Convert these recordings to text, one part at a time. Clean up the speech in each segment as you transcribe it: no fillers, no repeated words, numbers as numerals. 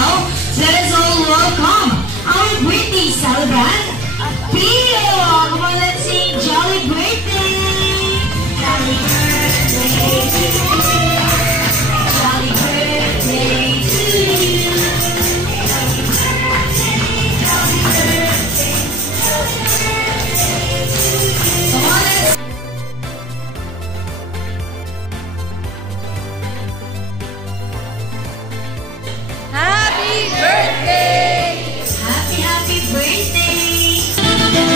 now, let us all welcome our birthday celebrant, Pio! Come on, let's sing Jolly Birthday! Jolly birthday to you! Jolly birthday to you! Jolly birthday, jolly birthday, jolly birthday to you! Come on, let's Happy birthday! happy birthday!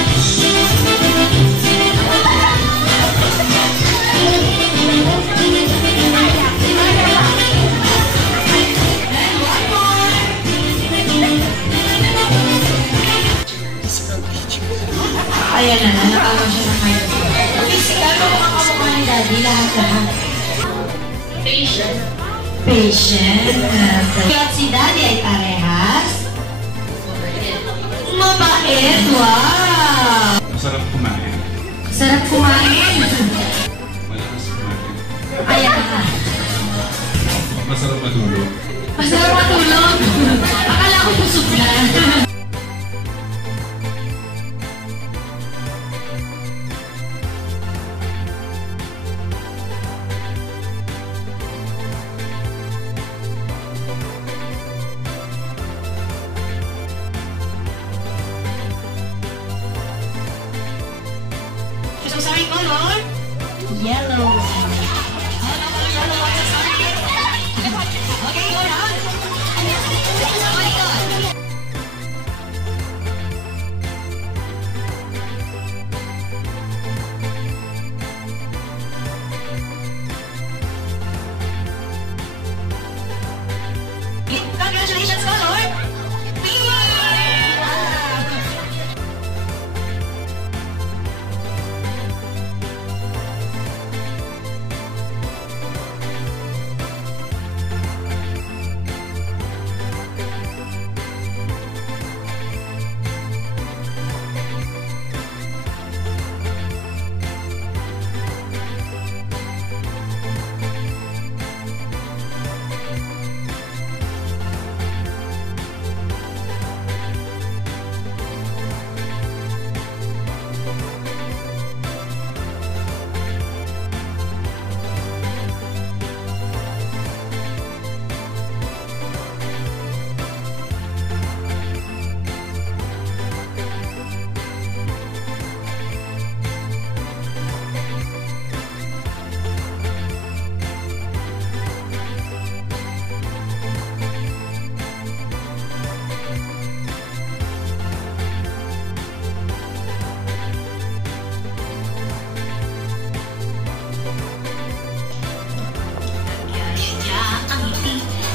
And one more! Ayan na, natawa siya na kayo. Physical mo mga kamukha ni Daddy, lahat. Patient. Kaya si Daddy ay parehas. Mabait. Wow! Masarap kumain. Sarap kumain. Malakas kumain. Ayan na. Masarap matulog. Masarap matulog. Akala ko busog na. So sorry, color? Yellow. Yellow. Okay, go down. Oh my God. Congratulations, color.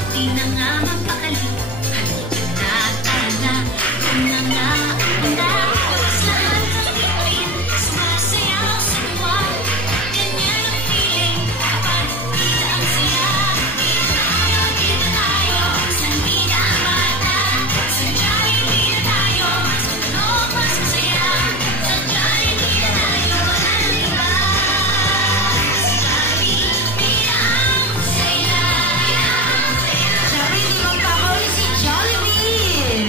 Di na nga mapakali. Halika na, tara na. Di na nga wala. Sa lahat ng bituin, sumasayaw sa buwan. Ganyan ang feeling. Kapag kita ang saya. Kita tayo. San bida ang bata. Sadyang hindi na tayo. Mas matalok, mas masaya. Sadyang hindi na tayo. Wala nang iba. Sadyang bida ang saya. Siyempre, hindi magkakawin si Jollibee.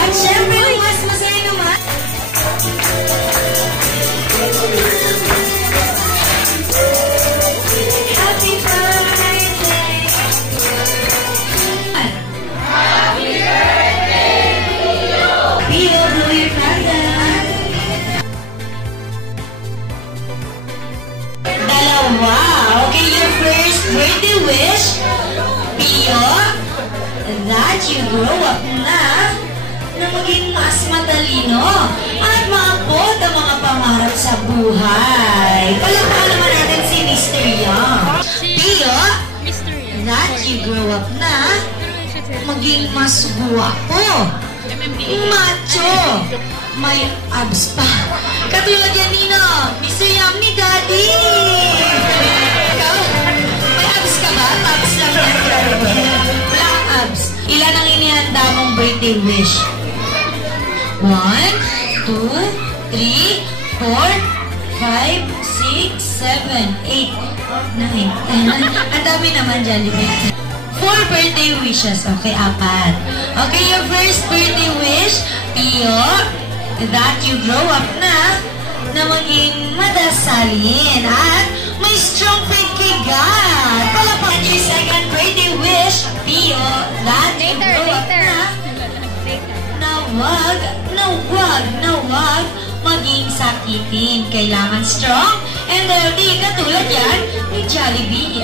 At syempre, mas masaya naman. Happy birthday! Happy birthday to you! Pio, blow your candle. Dalawa. Okay, your first birthday wish, Pio, that you grow up na na maging mas matalino at maabot ang mga pangarap sa buhay. Palakpakan naman natin si Mr. Young. Pio, that you grow up na maging mas guwapo, macho, may abs pa. Katulad yan, Nino, Mr. Young ni Daddy. Ikaw, may abs ka ba? Abs lang yan. Wala kang abs. Ilan ang inihanda mong birthday wish? 1, 2, 3, 4, 5, 6, 7, 8, 9, 10. Ang dami naman, Jollibee. 4 birthday wishes. Okay, 4. Okay, your first birthday wish, Pio, that you grow up na maging madasalin at may strong faith kay God. Palapakan your second birthday wish, Pio, that you grow up na wag maging sakitin. Kailangan strong and healthy. Katulad yan ni Jollibee,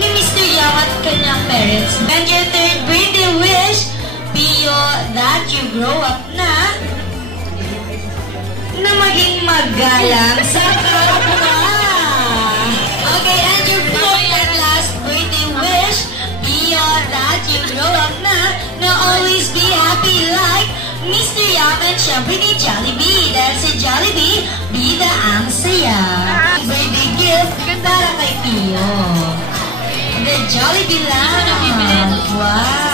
ni Mr. Young at kanyang parents. And your third birthday wish, Pio, that you grow up na maging magalang sa kapwa. Okay, and your fourth and last birthday wish, Pio, that you grow up na always be happy like Mr. Young and syempre ni Jollibee. Dahil si Jollibee, bida ang saya. Birthday gift para kay Pio. The Jollibee lang. Wow.